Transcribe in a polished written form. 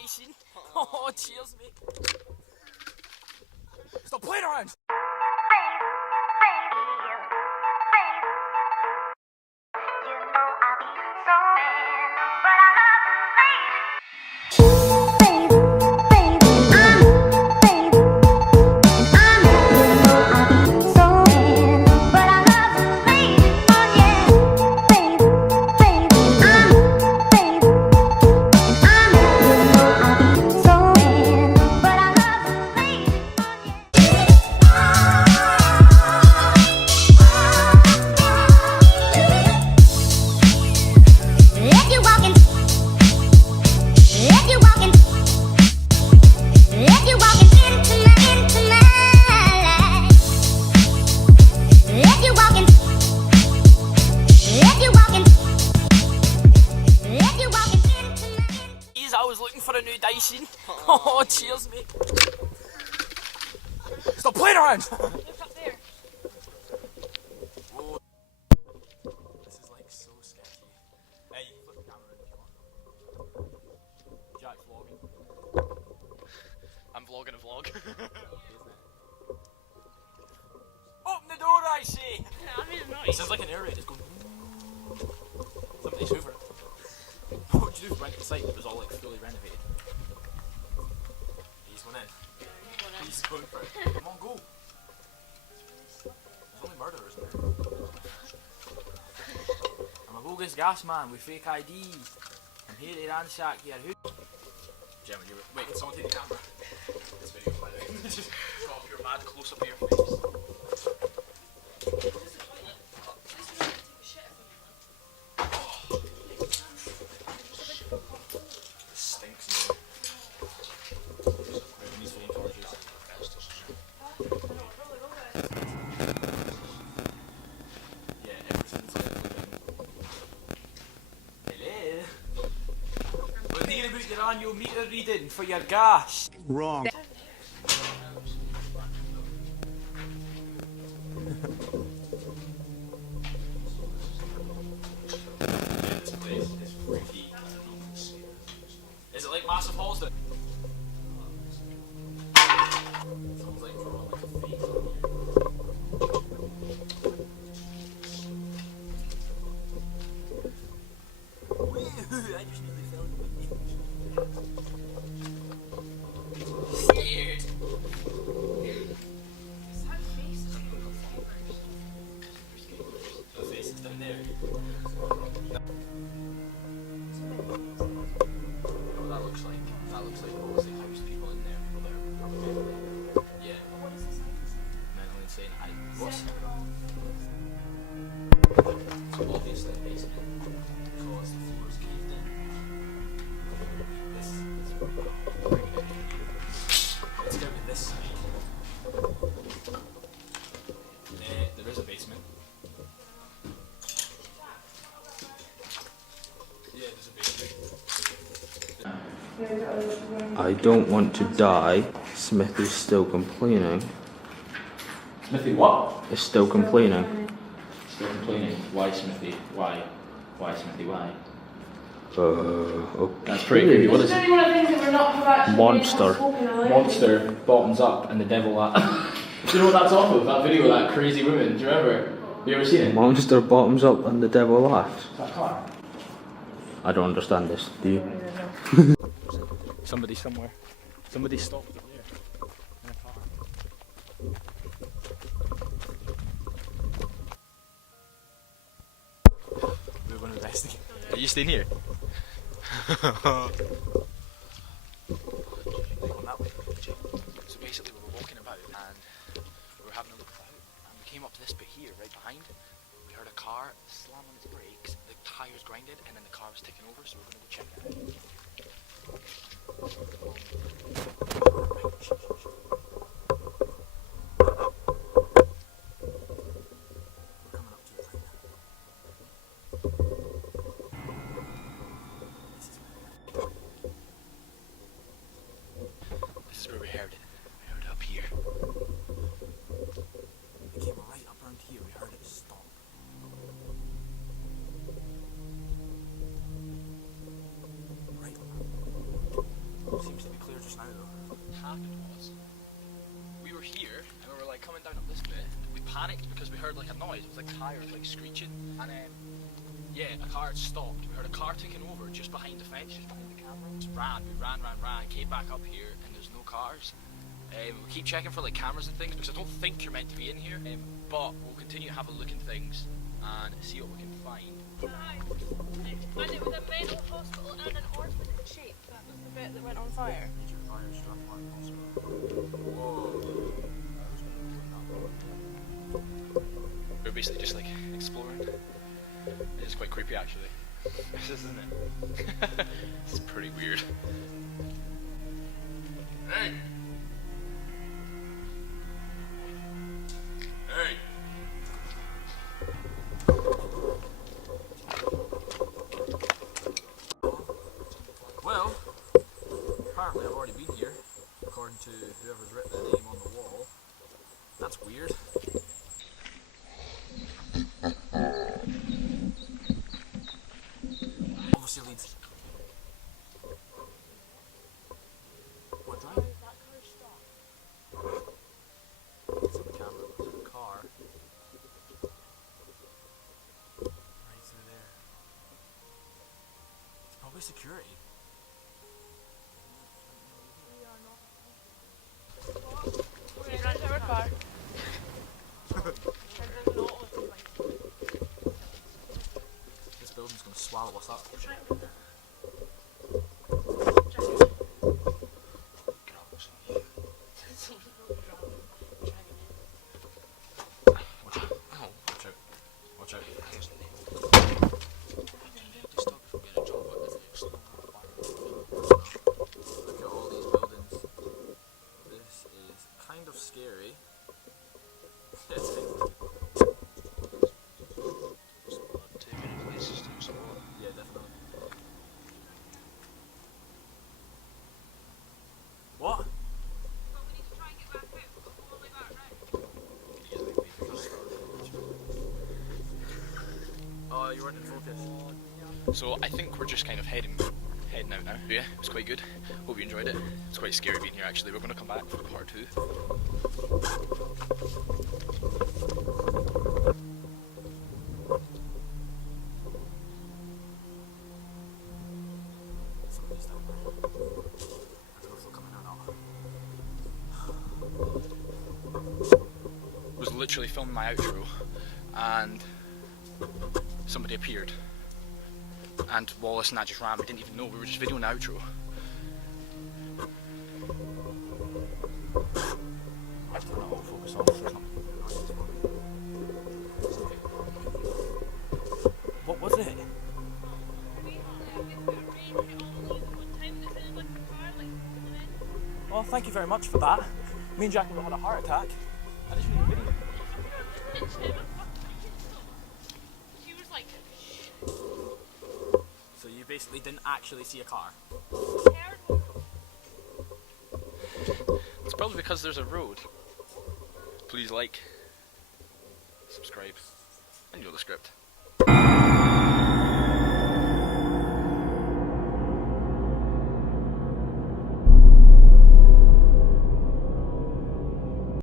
Dyson. Oh, cheers, mate. Stop playing around. I was looking for a new Dyson. Oh, cheers, mate. Stop playing around. Look up there. Whoa. This is like so sketchy. Hey, you can flip the camera if you want. Jack's vlogging. I'm vlogging a vlog. Open the door, I say. I made a noise. This is like an air raid. It's going. Somebody's Hoover. What would you do if you went to the site that was all like fully renovated? He's going in. He's going for it. Come on, go. There's only murder, isn't there? I'm a bogus gas man with fake ID. I'm here to ransack your hood. Gemma, you wait, can someone take the camera? This video, by the way. Just got your mad close up of your face. Stinks. These flame torches. Yeah, everything's hello. We're thinking about your annual meter reading for your gas. Wrong. This place is freaky. Is it like Massive Halsden? Sounds like we're on like a face here. I just nearly fell in the scared. The face is down there. What that looks like? That looks like obviously house people in there. People that are probably yeah. Mentally insane. What's so obviously a basement because the floor is caved in. This is bring it in. Let's go with this side. There is a basement. Yeah, there's a basement. I don't want to die. Smith is still complaining. Smithy, what? Is still complaining. Still complaining. Why, Smithy? Why? Why, Smithy? Why? Okay. That's pretty creepy. What is It's it? only one of the things that we're not actually Monster. spoken about. Monster, bottoms up, and the devil at. Do you know what that's off of? That video of that crazy woman. Do you remember? Have you ever seen it? Monster bottoms up and the devil laughs. Is that a car? I don't understand this. Do you? Somebody somewhere. Somebody stopped up there. In a car. We're going to investigate. Are you staying here? On that way. So basically we were walking about and we were having a look about and we came up to this bit here, right behind. We heard a car slam on its brakes, the tyres grinded and then the car was ticking over, so we're going to go check that out. This is where we heard it. We heard it up here. It came right up around here. We heard it stop. Right happened was, we were here and we were like coming down up this bit. We panicked because we heard like a noise. It was like tires like screeching, and then yeah, a car had stopped. We heard a car ticking over just behind the fence, just behind the camera. Just ran, we ran, came back up here, and there's no cars. We keep checking for like cameras and things because I don't think you're meant to be in here. But we'll continue to have a look in things and see what we can find. And it was a mental hospital and an orphanage shape. That was the bit that went on fire. We're basically just like exploring. It's quite creepy actually. Isn't it? It's pretty weird. Hey! Hey! Well, apparently I've already been here, according to whoever's written the name on the wall. That's weird. Obviously leads... What, drive? It's on the camera, there's a car. Right through there. It's probably security. He's running to our car. This building's gonna swallow us up. Watch out. Look at all these buildings. This is kind of scary. Yeah, definitely. What? Oh, you weren't in focus. So I think we're just kind of heading out now. Yeah, it was quite good. Hope you enjoyed it. It's quite scary being here actually. We're going to come back for part 2. Somebody's down there. I don't know if they'll come in or not. I was literally filming my outro and somebody appeared. And Wallace and I just ran, we didn't even know, we were just videoing the outro. I've turned that autofocus off. What was it? Oh, thank you very much for that. Me and Jackie had a heart attack. I just need a video. She was like, So you basically didn't actually see a car? It's probably because there's a road. Please like, subscribe, and you know the script.